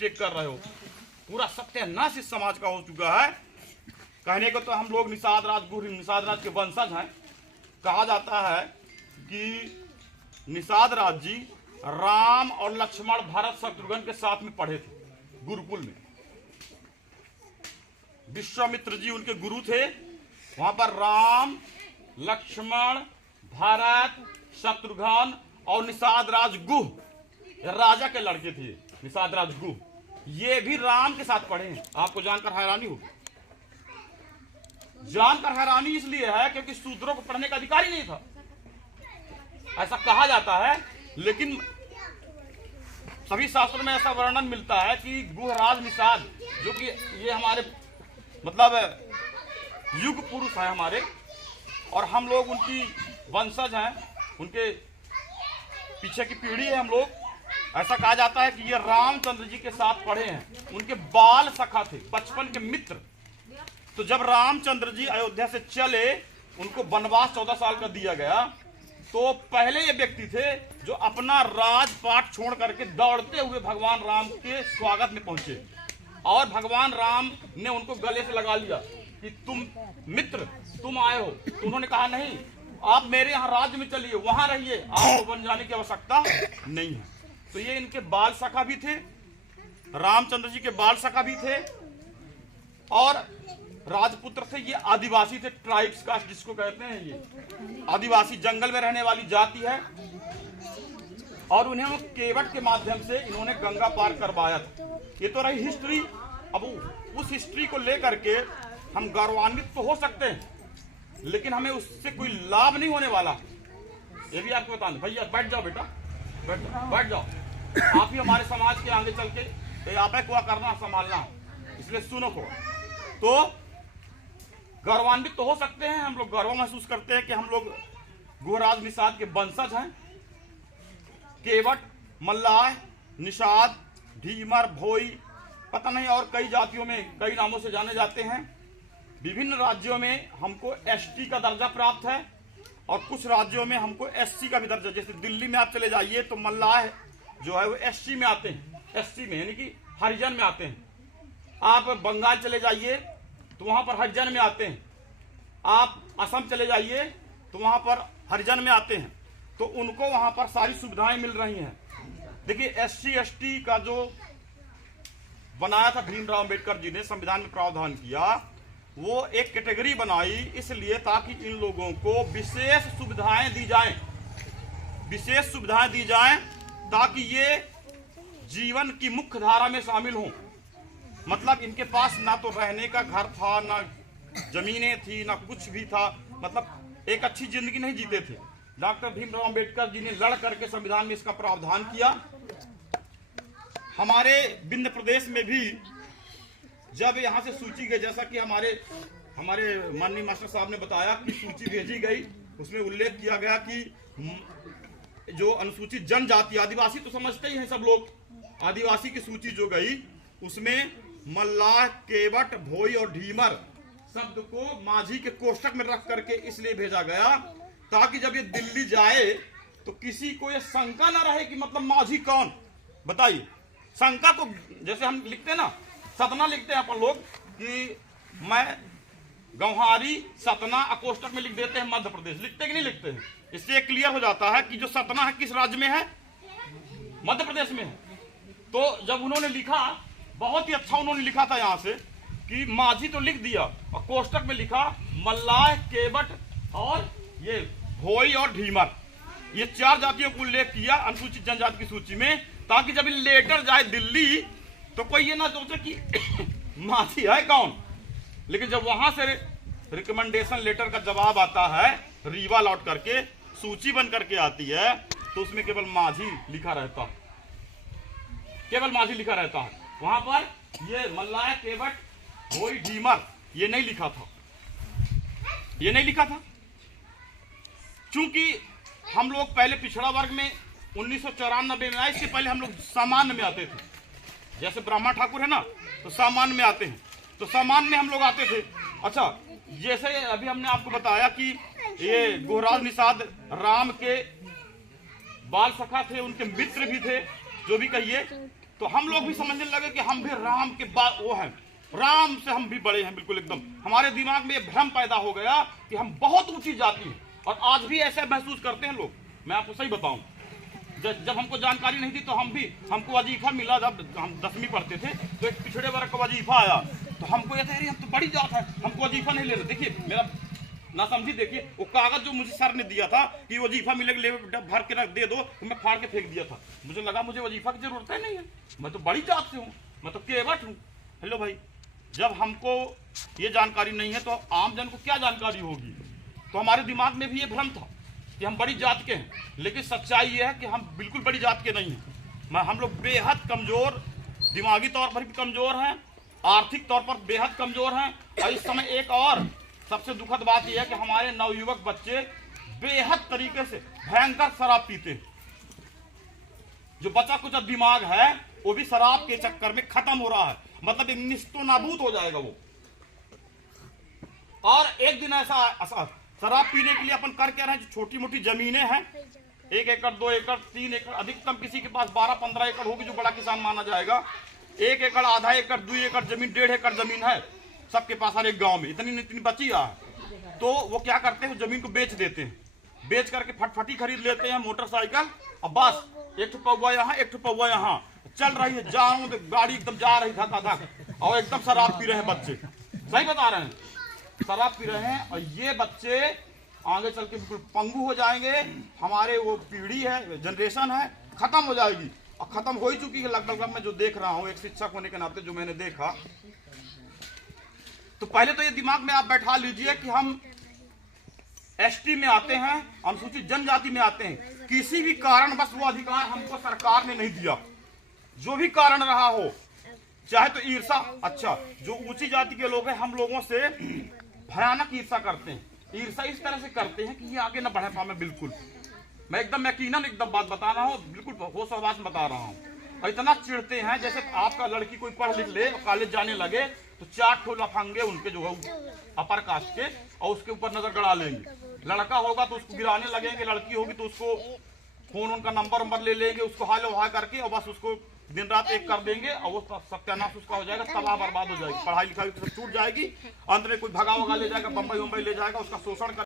Mistake कर रहे हो। पूरा सत्यानाश इस समाज का हो चुका है। कहने को तो हम लोग निषाद राजगुरु निषाद राज के वंशज हैं। कहा जाता है कि निषाद राज जी राम और लक्ष्मण भरत शत्रुघ्न के साथ में पढ़े थे गुरुकुल में। विश्वामित्र जी उनके गुरु थे। वहां पर राम, लक्ष्मण, भरत, शत्रुघ्न और निषाद राज गुह राजा के लड़के थे। निषाद राज गुह ये भी राम के साथ पढ़े हैं। आपको जानकर हैरानी होगी। जानकर हैरानी इसलिए है क्योंकि शूद्रों को पढ़ने का अधिकार ही नहीं था, ऐसा कहा जाता है। लेकिन सभी शास्त्रों में ऐसा वर्णन मिलता है कि गुहराज निषाद, जो कि ये हमारे मतलब युग पुरुष है हमारे, और हम लोग उनकी वंशज हैं, उनके पीछे की पीढ़ी है हम लोग। ऐसा कहा जाता है कि ये रामचंद्र जी के साथ पढ़े हैं। उनके बाल सखा थे, बचपन के मित्र। तो जब रामचंद्र जी अयोध्या से चले, उनको वनवास 14 साल का दिया गया, तो पहले ये व्यक्ति थे जो अपना राजपाट छोड़ करके दौड़ते हुए भगवान राम के स्वागत में पहुंचे। और भगवान राम ने उनको गले से लगा लिया कि तुम मित्र, तुम आए हो। तो उन्होंने कहा नहीं, आप मेरे यहाँ राज्य में चलिए, वहां रहिए, आपको वन जाने की आवश्यकता नहीं है। तो ये इनके बाल सखा भी थे, रामचंद्र जी के बाल सखा भी थे, और राजपुत्र थे। ये आदिवासी थे, ट्राइब्स कास्ट जिसको कहते हैं। ये आदिवासी जंगल में रहने वाली जाति है। और उन्हें केवट के माध्यम से इन्होंने गंगा पार करवाया था। ये तो रही हिस्ट्री। अब उस हिस्ट्री को लेकर के हम गौरवान्वित तो हो सकते हैं, लेकिन हमें उससे कोई लाभ नहीं होने वाला। ये भी आपको बता दें। भैया बैठ जाओ, बेटा बैठ जाओ। आप ही हमारे समाज के आगे चल के आप को करना संभालना, इसलिए सुनो को। तो गौरवान्वित तो हो सकते हैं, हम लोग गौरव महसूस करते हैं कि हम लोग गुहराज निषाद के वंशज हैं। केवट, मल्लाह, निषाद, ढीमर, भोई, पता नहीं और कई जातियों में कई नामों से जाने जाते हैं। विभिन्न राज्यों में हमको एसटी का दर्जा प्राप्त है, और कुछ राज्यों में हमको एससी का भी दर्जा। जैसे दिल्ली में आप चले जाइए तो मल्लाह जो है वो एससी में आते हैं, एससी में यानी कि हरिजन में आते हैं। आप बंगाल चले जाइए तो वहां पर हरिजन में आते हैं। आप असम चले जाइए तो वहां पर हरिजन में आते हैं। तो उनको वहां पर सारी सुविधाएं मिल रही हैं। देखिए एससी एसटी का जो बनाया था भीमराव अंबेडकर जी ने, संविधान में प्रावधान किया, वो एक कैटेगरी बनाई इसलिए ताकि इन लोगों को विशेष सुविधाएं दी जाएं, विशेष सुविधाएं दी जाएं ताकि ये जीवन की मुख्य धारा में शामिल हों। मतलब इनके पास ना तो रहने का घर था, ना जमीनें थी, ना कुछ भी था। मतलब एक अच्छी जिंदगी नहीं जीते थे। डॉक्टर भीमराव अंबेडकर जी ने लड़ करके संविधान में इसका प्रावधान किया। हमारे विंध्य प्रदेश में भी जब यहाँ से सूची गई, जैसा कि हमारे माननीय मास्टर साहब ने बताया कि सूची भेजी गई, उसमें उल्लेख किया गया कि जो अनुसूचित जनजाति, आदिवासी तो समझते ही हैं सब लोग, आदिवासी की सूची जो गई उसमें मल्लाह, केवट, भोई और ढीमर शब्द को माझी के कोष्टक में रख करके इसलिए भेजा गया ताकि जब ये दिल्ली जाए तो किसी को ये शंका ना रहे कि मतलब माझी कौन। बताइए, शंका को जैसे हम लिखते हैं ना, सतना लिखते हैं अपन लोग कि मैं गौहारी सतना अकोष्टक में लिख देते हैं मध्य प्रदेश, लिखते कि नहीं लिखते हैं। इससे क्लियर हो जाता है कि जो सतना है किस राज्य में है, मध्य प्रदेश में है। तो जब उन्होंने लिखा, बहुत ही अच्छा उन्होंने लिखा था यहाँ से कि माझी तो लिख दिया और कोष्टक में लिखा मल्लाह, केवट और ये भोई और ढीमर, ये 4 जातियों को उल्लेख किया अनुसूचित जनजाति की सूची में, ताकि जब लेटर जाए दिल्ली तो कोई ये ना सोचे कि माझी है कौन। लेकिन जब वहां से रिकमेंडेशन लेटर का जवाब आता है, रीवा लौट करके सूची बन करके आती है, तो उसमें केवल माझी लिखा रहता है, केवल माझी लिखा रहता है। वहां पर ये मल्लाह, केवट, भोई, ढीमर ये नहीं लिखा था, ये नहीं लिखा था। चूंकि हम लोग पहले पिछड़ा वर्ग में 1994 में आए, इसके पहले हम लोग सामान्य में आते थे। जैसे ब्राह्मण ठाकुर है ना, तो सामान्य में आते हैं, तो सामान्य में हम लोग आते थे। अच्छा, जैसे अभी हमने आपको बताया कि ये गुहराज निषाद राम के बाल सखा थे, उनके मित्र भी थे, जो भी कहिए। तो हम लोग भी समझने लगे कि हम भी राम के बाद वो हैं, राम से हम भी बड़े हैं बिल्कुल एकदम। हमारे दिमाग में ये भ्रम पैदा हो गया कि हम बहुत ऊंची जाति हैं, और आज भी ऐसे महसूस करते हैं लोग। मैं आपको सही बताऊं, जब हमको जानकारी नहीं थी तो हमको वजीफा मिला। जब हम 10वीं पढ़ते थे तो एक पिछड़े वर्ग का वजीफा आया, तो हमको ये था अरे हम तो बड़ी जात है, हमको वजीफा नहीं लेना। देखिए मेरा ना समझी, देखिए वो कागज जो मुझे सर ने दिया था कि वजीफा मिलेगा, ले भर के रख दे दो, तो मैं फाड़ के फेंक दिया था। मुझे लगा मुझे वजीफा की जरूरत ही नहीं है, मैं तो बड़ी जात से हूँ, मैं तो केवट हूँ। हेलो भाई, जब हमको ये जानकारी नहीं है तो आम जन को क्या जानकारी होगी। तो हमारे दिमाग में भी ये भ्रम था कि हम बड़ी जात के हैं, लेकिन सच्चाई ये है कि हम बिल्कुल बड़ी जात के नहीं हैं। हम लोग बेहद कमज़ोर, दिमागी तौर पर भी कमज़ोर हैं, आर्थिक तौर पर बेहद कमज़ोर हैं। और इस समय एक और सबसे दुखद बात यह है कि हमारे नवयुवक बच्चे बेहद तरीके से भयंकर शराब पीते हैं। जो बचा कुछ दिमाग है वो भी शराब के चक्कर में खत्म हो रहा है, मतलब एक निस्तो नाबूद हो जाएगा वो। और एक दिन ऐसा शराब पीने के लिए अपन कर क्या रहे हैं, जो छोटी मोटी जमीनें हैं, 1 एकड़ 2 एकड़ 3 एकड़, अधिकतम किसी के पास 12-15 एकड़ होगी जो बड़ा किसान माना जाएगा। 1 एकड़, आधा एकड़, 2 एकड़ जमीन, 1.5 एकड़ जमीन है सबके पास, हर एक गांव में इतनी बची है। तो वो क्या करते हैं, जमीन को बेच देते हैं, बेच करके फटफटी खरीद लेते हैं, मोटरसाइकिल, और बस एक पौवा यहाँ एक पौवा यहाँ चल रही है, जाऊं तो गाड़ी एकदम जा रही धक, और एकदम शराब पी रहे हैं बच्चे। सही बता रहे हैं, शराब पी रहे हैं। और ये बच्चे आगे चल के बिल्कुल पंगु हो जाएंगे। हमारे वो पीढ़ी है, जनरेशन है, खत्म हो जाएगी, और खत्म हो ही चुकी है लगभग। मैं जो देख रहा हूँ एक शिक्षक होने के नाते जो मैंने देखा, तो पहले तो ये दिमाग में आप बैठा लीजिए कि हम एसटी में आते हैं, अनुसूचित जनजाति में आते हैं, किसी भी कारण बस वो अधिकार हमको सरकार ने नहीं दिया, जो भी कारण रहा हो, चाहे तो ईर्षा। अच्छा, जो ऊंची जाति के लोग हैं हम लोगों से भयानक ईर्षा करते हैं, ईर्षा इस तरह से करते हैं कि ये आगे ना बढ़े पाए। बिल्कुल मैं एकदम यकीनन एकदम बात बता रहा हूँ, बिल्कुल होश हवास में बता रहा हूँ। और इतना चिढ़ते हैं, जैसे आपका लड़की कोई पढ़ लिख ले और कॉलेज जाने लगे तो 4 ठो लफंगे उनके जो है अपर कास्ट के, और उसके ऊपर नजर गड़ा लेंगे। लड़का होगा तो उसको गिराने लगेंगे, लड़की होगी तो उसको फोन उनका नंबर ले लेंगे, उसको हाल वहा करके, और बस उसको दिन रात एक कर देंगे, और वो सत्यानाश उसका हो जाएगा, तबाह बर्बाद हो जाएगी, पढ़ाई लिखाई छूट जाएगी, अंत में कोई भगा वगा ले जाएगा, बम्बई ले जाएगा, उसका शोषण कर